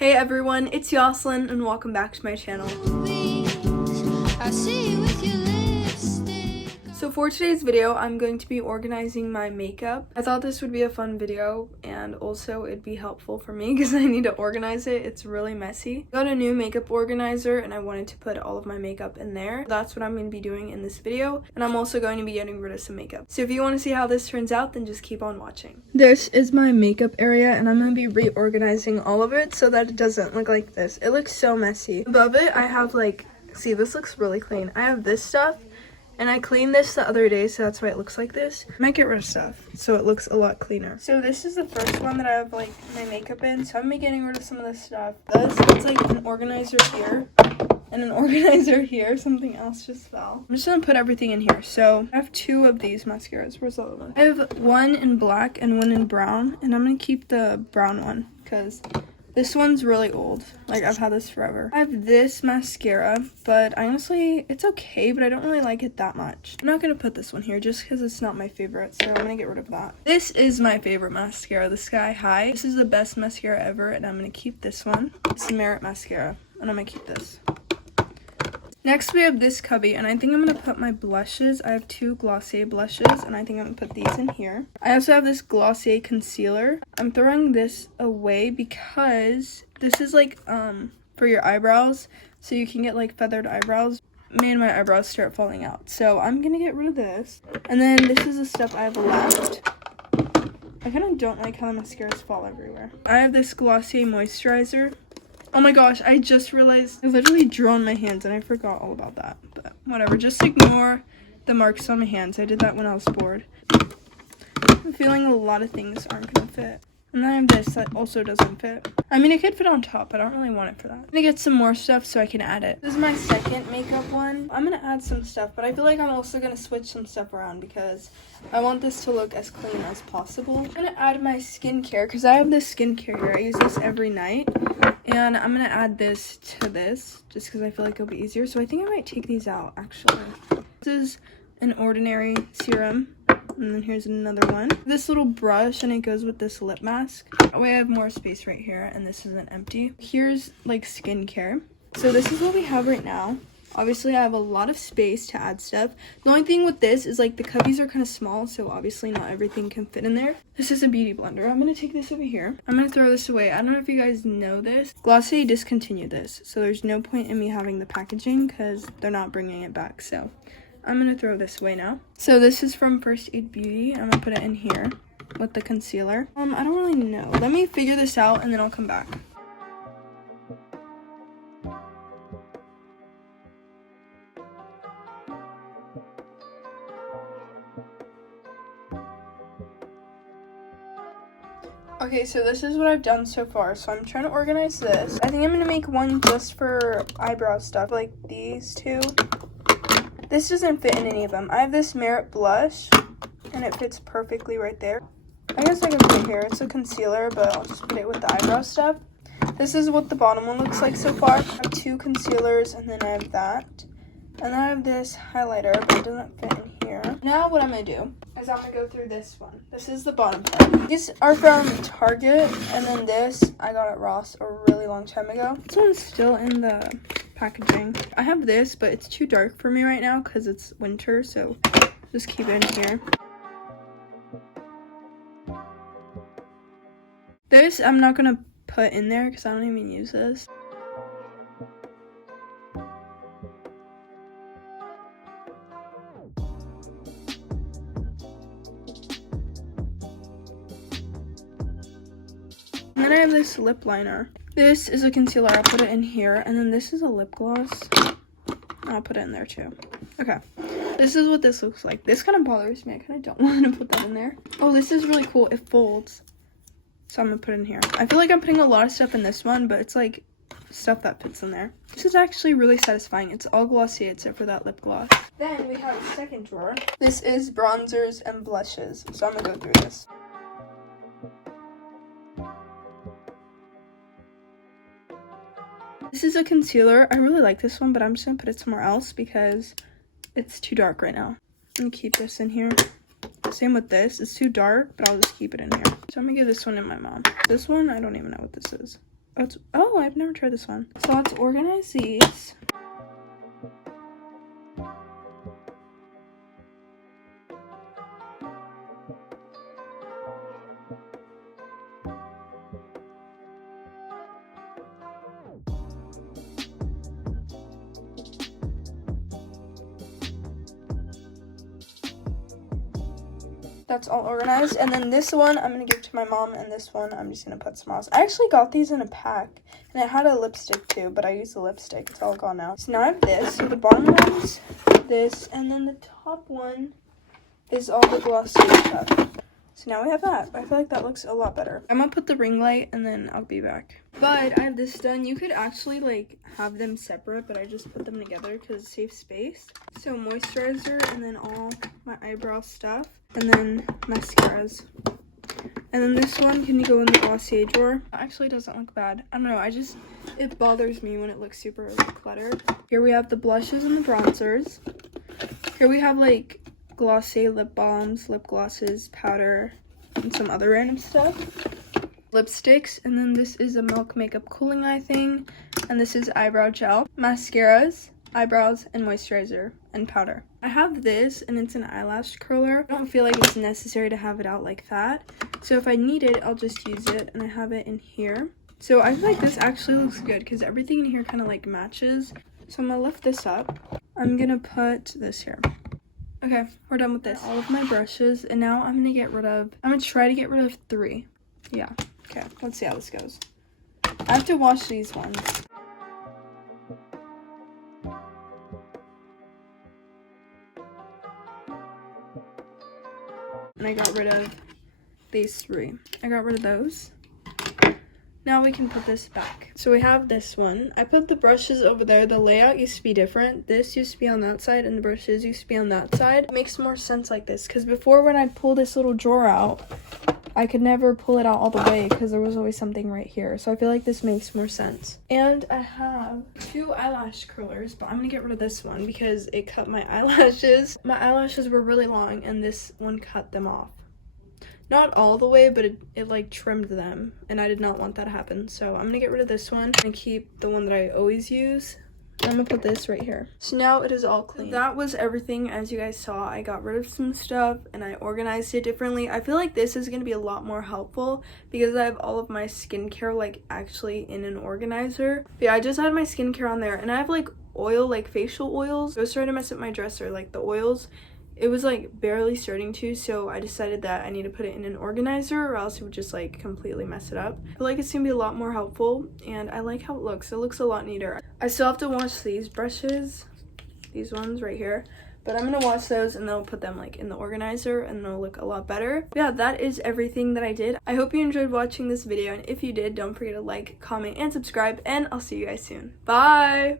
Hey everyone, it's Yoselin and welcome back to my channel. So for today's video, I'm going to be organizing my makeup. I thought this would be a fun video and also it'd be helpful for me because I need to organize it. It's really messy. I got a new makeup organizer and I wanted to put all of my makeup in there. That's what I'm going to be doing in this video, and I'm also going to be getting rid of some makeup. So if you want to see how this turns out, then just keep on watching. This is my makeup area and I'm going to be reorganizing all of it so that it doesn't look like this. It looks so messy. Above it, I have see, this looks really clean. I have this stuff. And I cleaned this the other day, so that's why it looks like this. I might get rid of stuff, so it looks a lot cleaner. So this is the first one that I have my makeup in, so I'm gonna be getting rid of some of this stuff. It's like an organizer here, and an organizer here. Something else just fell. I'm just gonna put everything in here. So I have two of these mascaras. Where's the other one? I have one in black and one in brown, and I'm gonna keep the brown one, because this one's really old. I've had this forever. I have this mascara, but honestly, it's okay, but I don't really like it that much. I'm not gonna put this one here just because it's not my favorite, so I'm gonna get rid of that. This is my favorite mascara, the Sky High. This is the best mascara ever, and I'm gonna keep this one. It's Merit mascara, and I'm gonna keep this. Next, we have this cubby, and I think I'm going to put my blushes. I have two Glossier blushes, and I think I'm going to put these in here. I also have this Glossier concealer. I'm throwing this away because this is for your eyebrows, so you can get feathered eyebrows. Made my eyebrows start falling out, so I'm going to get rid of this. And then this is the stuff I have left. I kind of don't like how the mascaras fall everywhere. I have this Glossier moisturizer. Oh my gosh, I just realized I literally drew on my hands and I forgot all about that. But whatever, just ignore the marks on my hands. I did that when I was bored. I'm feeling a lot of things aren't going to fit. And then I have this that also doesn't fit. I mean, it could fit on top, but I don't really want it for that. I'm going to get some more stuff so I can add it. This is my second makeup one. I'm going to add some stuff, but I feel like I'm also going to switch some stuff around because I want this to look as clean as possible. I'm going to add my skincare because I have this skincare here. I use this every night. And I'm going to add this to this just because I feel like it'll be easier. So I think I might take these out, actually. This is an ordinary serum. And then here's another one. This little brush, and it goes with this lip mask. That way I have more space right here, and this isn't empty. Here's, skincare. So this is what we have right now. Obviously, I have a lot of space to add stuff. The only thing with this is, the cubbies are kind of small, so obviously not everything can fit in there. This is a beauty blender. I'm going to take this over here. I'm going to throw this away. I don't know if you guys know this. Glossier discontinued this, so there's no point in me having the packaging because they're not bringing it back, so I'm going to throw this away now. So this is from First Aid Beauty. I'm going to put it in here with the concealer. I don't really know. Let me figure this out, and then I'll come back. Okay, so this is what I've done so far. So I'm trying to organize this. I think I'm going to make one just for eyebrow stuff, like these two. This doesn't fit in any of them. I have this Merit blush, and it fits perfectly right there. I guess I can put it here. It's a concealer, but I'll just put it with the eyebrow stuff. This is what the bottom one looks like so far. I have two concealers, and then I have that. And then I have this highlighter, but it doesn't fit in here. Now what I'm going to do is I'm going to go through this one. This is the bottom part. These are from Target, and then this I got at Ross a really long time ago. This one's still in the packaging. I have this, but it's too dark for me right now because it's winter, so just keep it in here. This I'm not going to put in there because I don't even use this. And then I have this lip liner. This is a concealer. I'll put it in here. And then this is a lip gloss. I'll put it in there too. Okay. This is what this looks like. This kind of bothers me. I kind of don't want to put that in there. Oh, this is really cool. It folds. So I'm going to put it in here. I feel like I'm putting a lot of stuff in this one, but it's stuff that fits in there. This is actually really satisfying. It's all Glossier except for that lip gloss. Then we have the second drawer. This is bronzers and blushes. So I'm going to go through this. This is a concealer. I really like this one, but I'm just going to put it somewhere else because it's too dark right now. I'm going to keep this in here. Same with this. It's too dark, but I'll just keep it in here. So I'm gonna give this one to my mom. This one, I don't even know what this is. Oh, I've never tried this one. So let's organize these. That's all organized. And then this one I'm going to give to my mom, and this one I'm just going to put some else. I actually got these in a pack, and it had a lipstick too, but I used the lipstick. It's all gone now. So now I have this. So the bottom one's this, and then the top one is all the glossy stuff. So now we have that. I feel like that looks a lot better. I'm going to put the ring light, and then I'll be back. But I have this done. You could actually like have them separate, but I just put them together because it saves space. So moisturizer, and then all my eyebrow stuff. And then mascaras. And then this one can go in the Glossier drawer. It actually doesn't look bad. I don't know, it bothers me when it looks super cluttered. Here we have the blushes and the bronzers. Here we have like Glossier lip balms, lip glosses, powder, and some other random stuff. Lipsticks, and then this is a Milk Makeup Cooling Eye thing. And this is eyebrow gel. Mascaras, eyebrows, and moisturizer, and powder. I have this, and it's an eyelash curler. I don't feel like it's necessary to have it out like that, so if I need it, I'll just use it, and I have it in here. So I feel like this actually looks good because everything in here kind of like matches. So I'm gonna lift this up. I'm gonna put this here. Okay, we're done with this. All of my brushes, and now I'm gonna try to get rid of 3. Yeah, okay, let's see how this goes. I have to wash these ones. And I got rid of these 3. I got rid of those. Now we can put this back. So we have this one. I put the brushes over there. The layout used to be different. This used to be on that side, and the brushes used to be on that side. It makes more sense like this, because before when I'd pull this little drawer out, I could never pull it out all the way because there was always something right here. So I feel like this makes more sense. And I have 2 eyelash curlers, but I'm gonna get rid of this one because it cut my eyelashes. My eyelashes were really long, and this one cut them off. Not all the way, but it like trimmed them, and I did not want that to happen. So I'm gonna get rid of this one and keep the one that I always use. I'm gonna put this right here. So now it is all clean. That was everything. As you guys saw, I got rid of some stuff and I organized it differently. I feel like this is gonna be a lot more helpful because I have all of my skincare like actually in an organizer. But yeah, I just had my skincare on there, and I have like oil, like facial oils. It was starting to mess up my dresser, like the oils. It was like barely starting to, so I decided that I need to put it in an organizer or else it would just like completely mess it up. I feel like it's gonna be a lot more helpful, and I like how it looks. It looks a lot neater. I still have to wash these brushes, these ones right here, but I'm gonna wash those and then I'll put them like in the organizer and they'll look a lot better. But yeah, that is everything that I did. I hope you enjoyed watching this video, and if you did, don't forget to like, comment, and subscribe, and I'll see you guys soon. Bye!